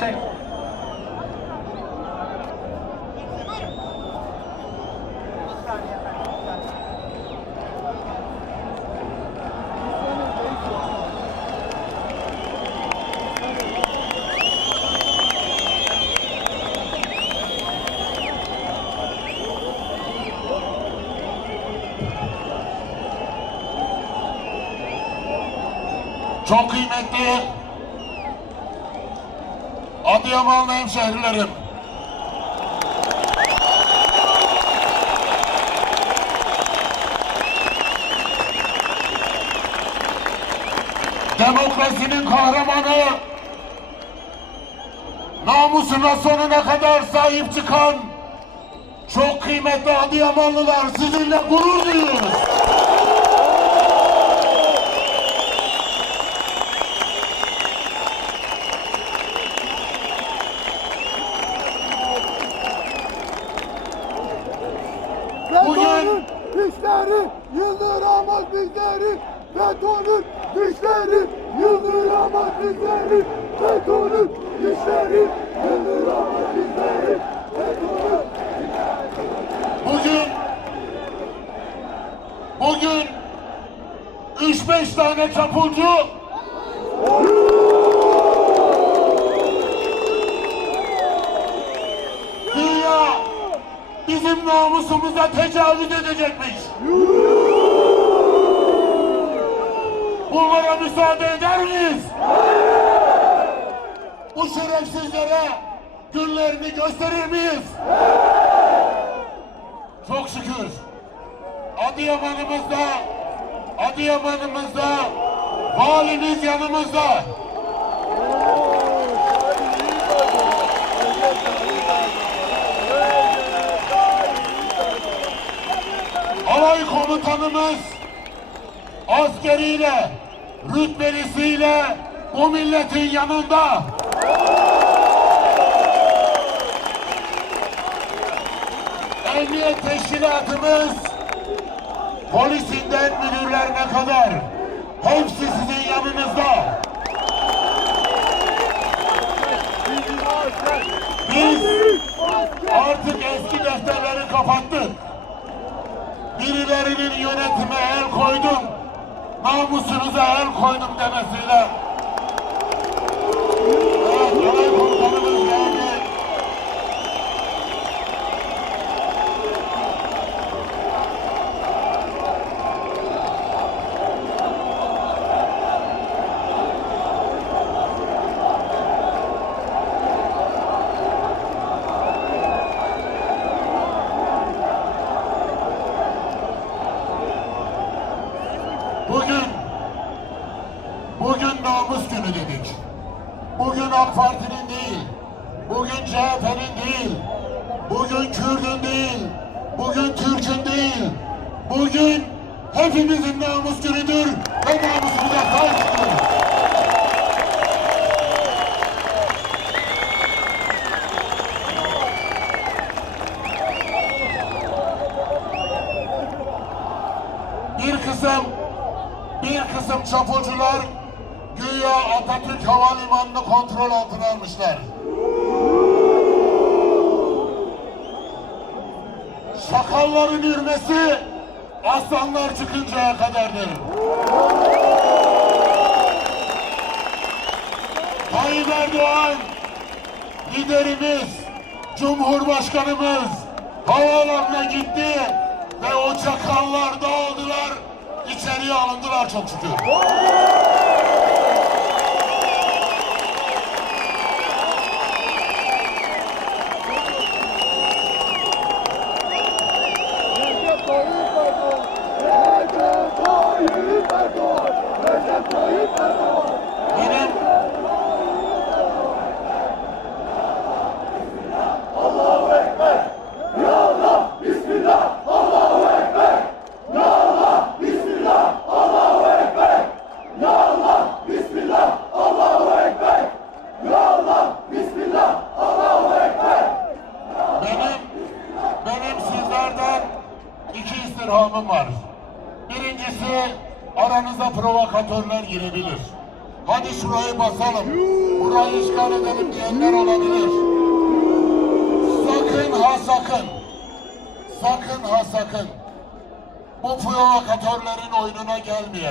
Çek. Çok kıymetli Adıyamanlı hemşehrilerim. Demokrasinin kahramanı namusuna sonuna kadar sahip çıkan çok kıymetli Adıyamanlılar sizinle gurur duyuyoruz. Güçleri yıldıramaz bizleri. FETÖ'nün güçleri yıldıramaz bizleri. FETÖ'nün güçleri yıldıramaz bizleri. FETÖ'nün Bugün bugün 3-5 tane çapulcu bizim namusumuza tecavüz edecekmiş. Bunlara müsaade eder miyiz? Bu şerefsizlere günlerini gösterir miyiz? Çok şükür Adıyaman'ımızda Adıyaman'ımızda valimiz yanımızda. Alay komutanımız askeriyle, rütbelisiyle bu milletin yanında. Emniyet teşkilatımız polisinden müdürlerine kadar hepsi sizin yanınızda. Namusunuza el koydum demesiyle. Evet, alay komutanımız geldi. Bugün, bugün namus günü dedik. Bugün AK Parti'nin değil, bugün CHP'nin değil, bugün Kürt'ün değil, bugün Türk'ün değil, bugün hepimizin namus günüdür ve namusumuza çıkıyoruz. Bir kısım bir kısım çapulcular güya Atatürk Havalimanı'nı kontrol altına almışlar. Sakalların ürmesi aslanlar çıkıncaya kadardır. Tayyip Erdoğan liderimiz, Cumhurbaşkanımız havaalanına gitti ve o çakallar dağıldılar, içeriye alındılar çok şükür. İstirhamım var. Birincisi aranıza provokatörler girebilir. hadi şurayı basalım, burayı işgal edelim diyenler olabilir. Sakın ha sakın, sakın ha sakın, bu provokatörlerin oyununa gelmeyelim.